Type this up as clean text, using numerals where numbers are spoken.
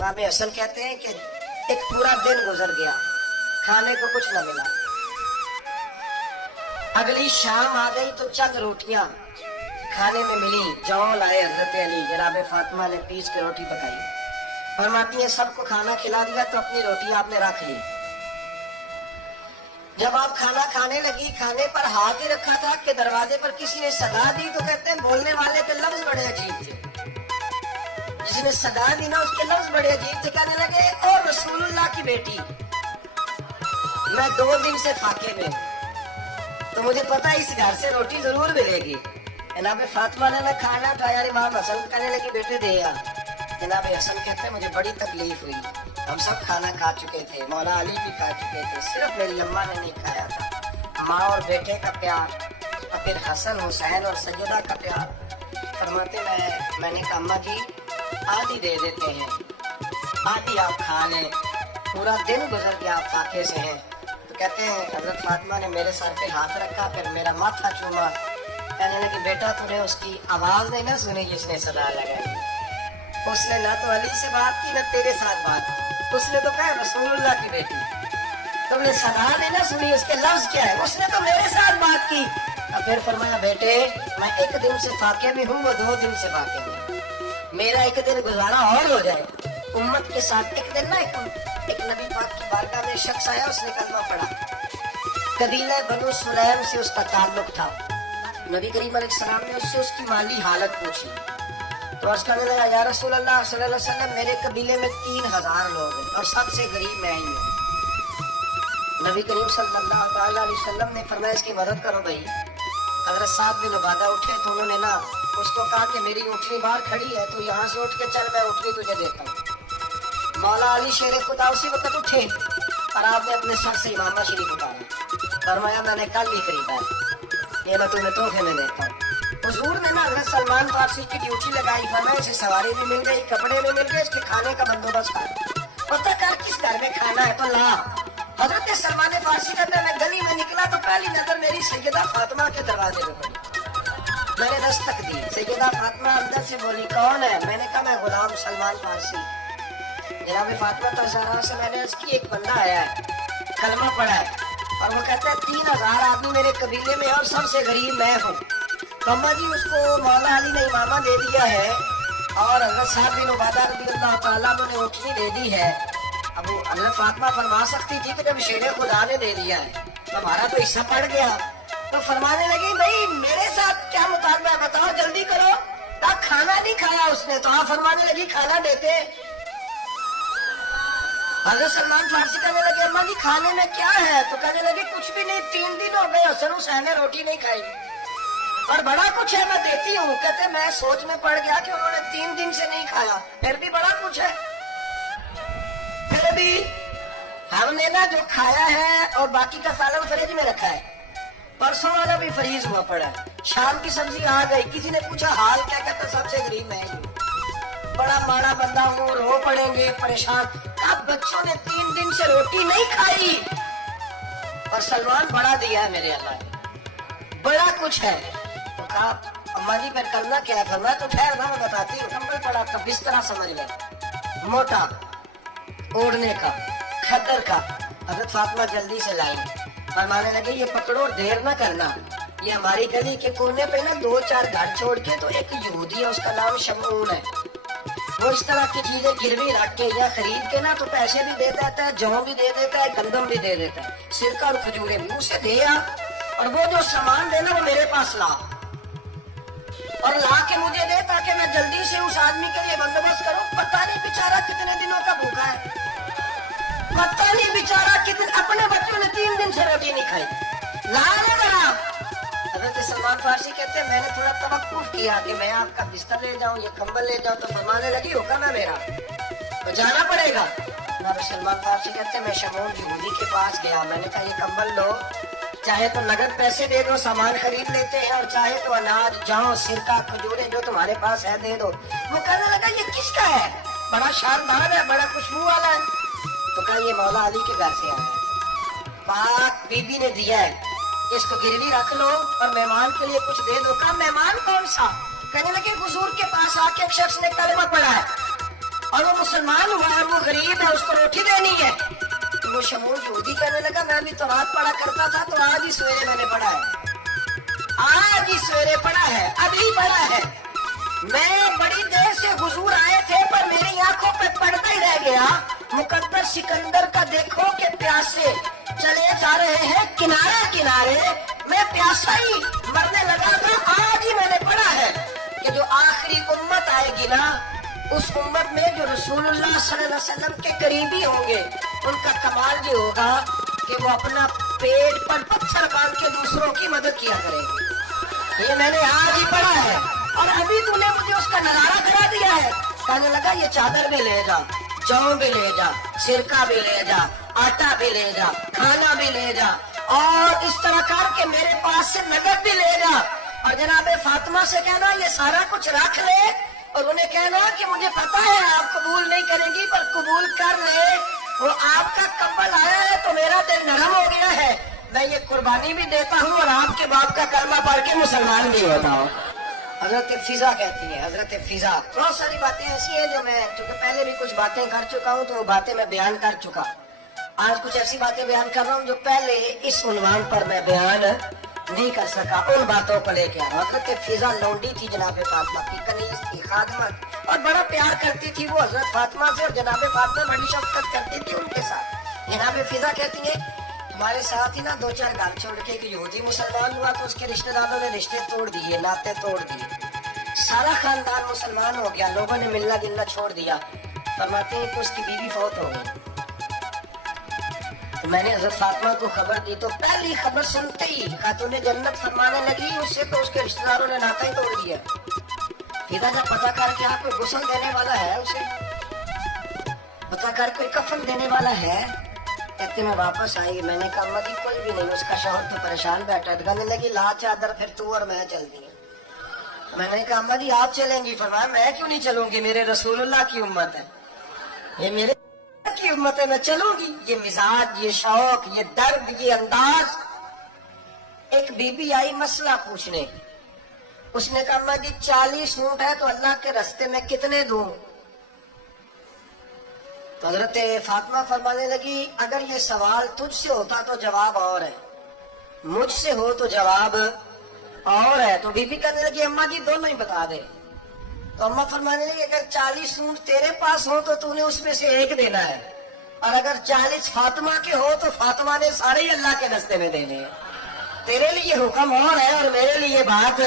इमाम हसन कहते हैं कि एक पूरा दिन गुजर गया, खाने को कुछ न मिला। अगली शाम आ गई तो चंद रोटियां खाने में मिली। जौ लाए हजरत अली, जनाब फातिमा ने पीस के रोटी पकाई। फरमाती है सबको खाना खिला दिया तो अपनी रोटी आपने रख ली। जब आप खाना खाने लगी, खाने पर हाथ ही रखा था कि दरवाजे पर किसी ने सदा दी। तो कहते हैं बोलने वाले के लफ्ज बड़े अजीब थे। जिसने सदा दी ना उसके लफ्ज बड़े अजीब थे। कहने लगे और रसूलुल्लाह की बेटी, मैं 2 दिन से फाके में, तो मुझे पता है इस घर से रोटी जरूर मिलेगी। जनाब फातिमा ने खाना उठाया, इमाम हसन कहने लगी बेटे दे आ। जनाब हसन कहते हैं मुझे बड़ी तकलीफ हुई। हम सब खाना खा चुके थे, मौला अली भी खा चुके थे, सिर्फ मेरी अम्मा ने नहीं खाया था। माँ और बेटे का प्यार, और फिर हसन हुसैन और सैयदा का प्यार। फरमाते मैंने कहा अम्मा जी आधी दे देते हैं, आधी आप खा लें, पूरा दिन गुजर गया आप फाके से हैं। तो कहते हैं हजरत फातिमा ने मेरे सर पे हाथ रखा, फिर मेरा माथा चूमा। कहने लगी बेटा तूने उसकी आवाज नहीं ना सुनी जिसने सदा लगाई। उसने ना तो अली से बात की ना तेरे साथ बात की। उसने तो कहा रसूलुल्लाह की बेटी, तुमने सदा नहीं ना सुनी, उसके लफ्ज क्या है? उसने तो मेरे साथ बात की। और फिर फरमाया बेटे मैं 1 दिन से फाके में हूँ, वो 2 दिन से फाके में, मेरा 1 दिन गुजारा और हो जाए उम्मत के साथ। एक दिन ना एक नबी पाक की बारगाह में शख्स आया, उसने कलमा पढ़ा। कबीला बनु सुलैम से उसका ताल्लुक था। नबी करीम अलैहिस्सलाम ने उससे उसकी माली हालत पूछी। तो अर्ज करने लगा या रसूल अल्लाह सल्लल्लाहु अलैहि वसल्लम मेरे कबीले में 3000 लोग हैं और सबसे गरीब मैं ही हूँ। नबी करीम सल्लल्लाहु अलैहि वसल्लम ने फरमाया इसकी मदद करो भाई। हज़रत साद बिन उबादा उठे तो उन्होंने ना उसको कहा कि मेरी ऊँटनी बाहर खड़ी है, तो यहाँ से उठ के चल, मैं ऊँटनी तुझे देता हूँ। मौला अली शेर खुदा उसी वक्त उठे और आपने अपने सर से इमामा शरीफ उतारा। फरमाया मैंने कल ही खरीदा है, ये मैं तुम्हें तोहफे में देता हूँ। हुजूर ने ना हज़रत सलमान फारसी की ड्यूटी लगाई। फरमाया इसे सवारी भी मिल गई, कपड़े भी मिल गए, इसके खाने का बंदोबस्त कर, पता कर किस घर में खाना है तो ला। हजरत सलमान फारसी कहते मैं गली में निकला तो पहली नजर मेरी सैयदा फातिमा के दरवाजे पे पड़ी। मैंने दस्तक दी, सैयदा फातिमा अंदर से बोली कौन है? मैंने कहा मैं गुलाम सलमान फारसी। जनाब फातिमा तो ज़रा से मैंने उसकी एक बंदा आया है, कलमा पढ़ा है, और वो कहता है 3000 आदमी मेरे कबीले में और सबसे गरीब मैं हूँ। अम्मा जी उसको मौला अली ने इमामा दे दिया है और हज़रत साद बिन उबादा रज़ियल्लाहु ताला ने ऊँटनी दे दी है। अब हज़रत फातिमा फरमा सकती थी कि जब शेर खुदा ने दे दिया है तो हमारा तो हिस्सा पड़ गया। तो फरमाने लगी भाई मेरे साथ क्या मुतालबा है बताओ, जल्दी करो। तो खाना नहीं खाया उसने, तो आप फरमाने लगी खाना देते। हज़रत सलमान फारसी कहने लगे अम्मा जी खाने में क्या है? तो कहने लगे कुछ भी नहीं, 3 दिन हो गए हसन हुसैन ने रोटी नहीं खाई और बड़ा कुछ है मैं देती हूँ। कहते मैं सोच में पड़ गया कि उन्होंने 3 दिन से नहीं खाया, फिर भी बड़ा कुछ है। फिर भी हमने ना जो खाया है और बाकी का सालन फ्रिज में रखा है, परसों वाला भी फ्रीज हुआ पड़ा है, शाम की सब्जी आ गई। किसी ने पूछा हाल क्या? कहता सबसे गरीब मैं ही हूँ, बड़ा माड़ा बंदा हूँ, रो पड़ेंगे परेशान। अब बच्चों ने 3 दिन से रोटी नहीं खाई और सलमान बड़ा दिया है मेरे अल्लाह ने, बड़ा कुछ है। तो कहा अम्मा जी फिर करना क्या है? फरमाया तो ठहर ना मैं बताती हूँ। कंबल पड़ा का बिस्तरा समझ ले, मोटा ओढ़ने का, खद्दर का। हज़रत फातिमा जल्दी से लाई, फरमाने लगे ये पकड़ो और देर ना करना। ये हमारी गली के कोने पे ना 2-4 घर छोड़ के तो एक यहूदी है, उसका नाम शमून है। वो इस तरह की चीजें गिरवी रख के या खरीद के ना तो पैसे भी दे देता है, जौ भी दे देता है, गंदम भी दे देता है, सिरका और खजूरे भी। उसे दे आ और वो जो सामान देना वो मेरे पास ला और ला के मुझे दे ताकि मैं जल्दी से उस आदमी के लिए बंदोबस्त करूं। पता नहीं बेचारा कितने दिनों का भूखा है, पता नहीं बेचारा कितने, अपने बच्चों ने 3 दिन से रोटी नहीं खाई। ला ना करा। हज़रत सलमान फारसी कहते हैं मैंने थोड़ा तवक्कुफ किया कि मैं आपका बिस्तर ले जाऊं, ये कंबल ले जाऊं। तो फरमाने लगी हुक्म है मेरा तो जाना पड़ेगा। सलमान फारसी कहते हैं मैं शमून यहूदी के पास गया, मैंने कहा ये कंबल लो, चाहे तो नगद पैसे दे दो, सामान खरीद लेते हैं, और चाहे तो अनाज, जौ, सिरका, खजूरें जो तुम्हारे पास है दे दो। वो कहने लगा ये किसका है? बड़ा शानदार है, बड़ा खुशबू वाला है। तो कहा ये मौला अली के घर से आया है, पाक बीबी ने दिया है, इसको गिरवी रख लो और मेहमान के लिए कुछ दे दो। कहा मेहमान कौन सा? कहने लगे हुजूर के पास आके एक शख्स ने कलमा पढ़ा है, اور وہ مسلمان ہوا اور وہ غریب ہے, اس کو روٹی دینی ہے. تو وہ شمول یہودی کہنے لگا میں بھی تو رات پڑھا کرتا تھا, تو آج ہی سویرے میں نے پڑھا ہے, آج ہی سویرے پڑھا ہے, ابھی پڑھا ہے. میں بڑی دیر سے حضور آئے تھے پر میری آنکھوں پہ پردہ ہی رہ گیا. مقدر سکندر کا دیکھو کہ پیاسے چلے جا رہے ہیں کنارے کنارے, میں پیاسا ہی مرنے لگا تھا, آج ہی میں نے پڑھا ہے کہ جو آخری امت آئے گی نا, اس امت میں جو رسول اللہ صلی اللہ علیہ وسلم کے قریبی ہوں گے, ان کا کمال یہ ہوگا کہ وہ اپنا پیٹ پر پتھر باندھ کے دوسروں کی مدد کیا کرے. یہ میں نے آج ہی پڑھا ہے اور ابھی تو نے مجھے اس کا نظارہ کرا دیا ہے. کہنے لگا یہ چادر بھی لے جا, جو بھی لے جا, سرکہ بھی لے جا, آٹا بھی لے جا, کھانا بھی لے جا, اور اس طرح کر کے میرے پاس سے نقد بھی لے جا, اور جناب فاطمہ سے کہنا یہ سارا کچھ رکھ لے, اور انہیں کہنا کہ مجھے پتا ہے آپ قبول نہیں کریں گی پر قبول کر لے, وہ آپ کا قبول آیا ہے تو میرا دل نرم ہو گیا ہے, میں یہ قربانی بھی دیتا ہوں اور آپ کے باپ کا کلمہ پڑھ کے مسلمان بھی ہوتا ہوں. حضرت فضا کہتی ہے, حضرت فضا. بہت ساری باتیں ایسی ہیں جو میں چونکہ پہلے بھی کچھ باتیں کر چکا ہوں تو وہ باتیں میں بیان کر چکا. آج کچھ ایسی باتیں بیان کر رہا ہوں جو پہلے اس عنوان پر میں بیان نہیں کر سکا, ان باتوں کو لے کے. حضرت فضا لونڈی تھی جناب فاطمہ کی, کنیز کی, خادمت, اور بڑا پیار کرتی تھی وہ حضرت فاطمہ سے, اور جناب فاطمہ بڑی شفقت کرتی تھی ان کے ساتھ. جناب فضا کہتی ہے ہمارے ساتھ ہی نا دو چار گھر چھوڑ کے ایک یہودی مسلمان ہوا تو اس کے رشتہ داروں نے رشتے توڑ دیے, ناطے توڑ دیے, سارا خاندان مسلمان ہو گیا, لوگوں نے ملنا جلنا چھوڑ دیا. فرماتے ہیں کہ اس کی بیوی فوت ہو گئی. میں نے حضرت فاطمہ کو خبر دی تو پہلی خبر سنتے ہی خاتون جنت فرمانے لگی اس سے تو اس کے رشتہ داروں نے ناطا ہی توڑ دیا. فضا جب پتا کر کے آپ کو غسل دینے والا ہے, اسے پتا کر کوئی کفن دینے والا ہے, کہتے میں واپس آئی. میں نے کہا اما جی کوئی بھی نہیں, اس کا شوہر تو پریشان بیٹھا. کہنے لگی لا چادر پھر تو اور میں چل دی. میں نے کہا اما جی آپ چلیں گی. فرمایا میں کیوں نہیں چلوں گی, میرے رسول اللہ کی امت ہے, یہ میرے کی امت ہے, میں چلوں گی. یہ مزاج, یہ شوق, یہ درد, یہ انداز. ایک بی بی آئی مسئلہ پوچھنے, اس نے کہا اما جی 40 اونٹ ہے تو اللہ کے راستے میں کتنے دوں؟ تو حضرت فاطمہ فرمانے لگی اگر یہ سوال تجھ سے ہوتا تو جواب اور ہے, مجھ سے ہو تو جواب اور ہے. تو بی بی کہنے لگی اماں جی دونوں ہی بتا دے. تو اماں فرمانے لگی اگر 40 اونٹ تیرے پاس ہو تو تو نے اس میں سے ایک دینا ہے, اور اگر 40 فاطمہ کے ہو تو فاطمہ نے سارے ہی اللہ کے راستے میں دینے ہیں. تیرے لیے حکم اور ہے اور میرے لیے بات